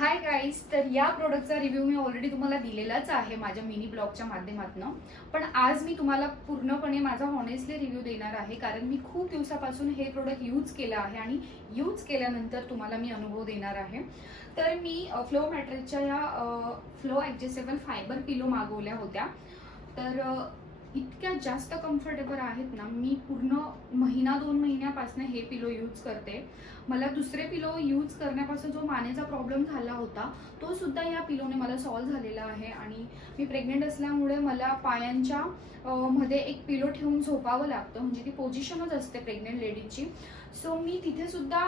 Hi guys तर या प्रोडक्टचा review मी already तुम्हाला दिलेलाच आहे माझ्या मिनी ब्लॉगच्या माध्यमातून. पण आज मी तुम्हाला पूर्णपणे माझा हॉनेस्टली रिव्ह्यू देणार आहे कारण मी खूप दिवसापासून हे प्रोडक्ट यूज केलं आहे आणि यूज केल्यानंतर तुम्हाला मी अनुभव देणार आहे. तर मी फ्लो मॅट्रेसच्या या फ्लो ॲडजस्टेबल फायबर पिलो मागवल्या होत्या. तर इतक्या जास्त कम्फर्टेबल आहेत ना मी पूर्ण महिना दोन महिन्यापासून हे पिलो यूज करते. मला दुसरे पिलो यूज करण्यापासून जो मानेचा प्रॉब्लेम झाला होता तो सुद्धा या पिलोने मला सॉल्व्ह झालेला आहे. आणि मी प्रेग्नेंट असल्यामुळे मला पायांच्या मध्ये एक पिलो ठेवून झोपावं लागतं. म्हणजे ती पोझिशनच असते प्रेग्नेंट लेडीजची सो मी तिथे सुद्धा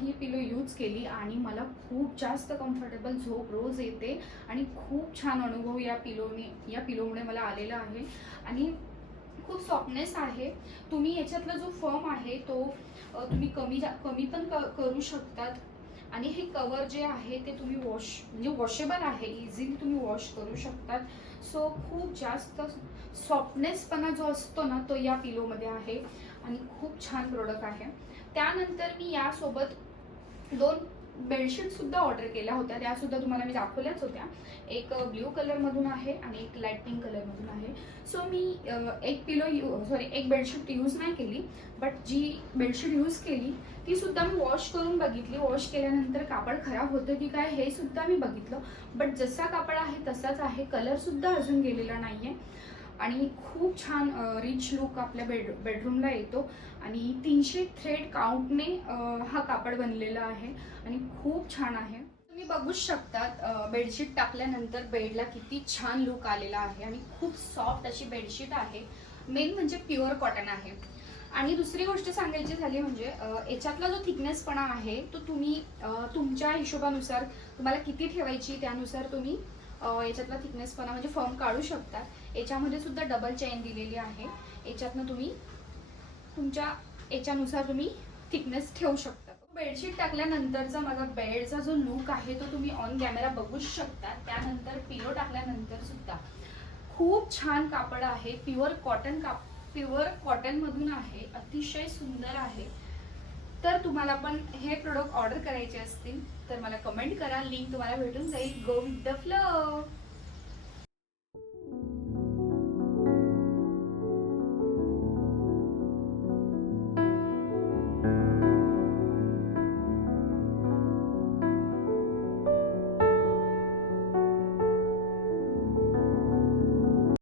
ही पिलो यूज केली आणि मला खूप जास्त कम्फर्टेबल झोप रोज येते. आणि खूप छान अनुभव या पिलोने या पिलोमुळे मला आलेला आहे. आणि खूप सॉफ्टनेस आहे. तुम्ही याच्यातला जो फॉर्म आहे तो तुम्ही कमी जा कमी पण क- करू शकतात. आणि हे कवर जे आहे ते तुम्ही वॉश म्हणजे वॉशेबल आहे. इझिली तुम्ही वॉश करू शकतात. सो खूप जास्त सॉफ्टनेसपणा जो असतो ना तो या पिलोमध्ये आहे. आणि खूप छान प्रोडक्ट आहे. त्यानंतर मी यासोबत दोन बेडशीट सुद्धा ऑर्डर केल्या होत्या. त्या सुद्धा तुम्हाला मी दाखवल्याच होत्या. एक ब्ल्यू कलर मधून आहे आणि एक लाइट पिंक कलर मधून आहे. सो मी एक पिलो यू सॉरी एक बेडशीट यूज नाही केली बट जी बेडशीट यूज केली ती सुद्धा मी वॉश करून बघितली. वॉश केल्यानंतर कापड खराब होतं की काय हे सुद्धा मी बघितलं. बट जसा कापड आहे तसाच आहे. कलर सुद्धा अजून गेलेला नाही आहे आणि खूप छान रिच लुक आपल्या बेड बेडरूमला येतो. आणि तीनशे थ्रेड काउंटने हा कापड बनलेला आहे आणि खूप छान आहे. तुम्ही बघूच शकतात बेडशीट टाकल्यानंतर बेडला किती छान लुक आलेला आहे आणि खूप सॉफ्ट अशी बेडशीट आहे. मेन म्हणजे प्युअर कॉटन आहे. आणि दुसरी गोष्ट सांगायची झाली म्हणजे याच्यातला जो थिकनेसपणा आहे तो तुम्ही तुमच्या हिशोबानुसार तुम्हाला किती ठेवायची त्यानुसार तुम्ही याच्यातला थिकनेसपणा म्हणजे फॉर्म काढू शकतात याच्यामध्ये सुद्धा डबल चेन दिलेली आहे. याच्यातनं तुम्ही तुमच्या याच्यानुसार तुम्ही थिकनेस ठेवू शकता. बेडशीट टाकल्यानंतरचा माझा बेडचा जो लुक आहे तो तुम्ही ऑन कॅमेरा बघूच शकता. त्यानंतर पिलो टाकल्यानंतर सुद्धा खूप छान कापड आहे. प्युअर कॉटन काप प्युअर कॉटनमधून आहे. अतिशय सुंदर आहे. तर तुम्हाला पण हे प्रोडक्ट ऑर्डर करायचे असतील तर मला कमेंट करा. लिंक तुम्हाला भेटून जाईल. Go with the flow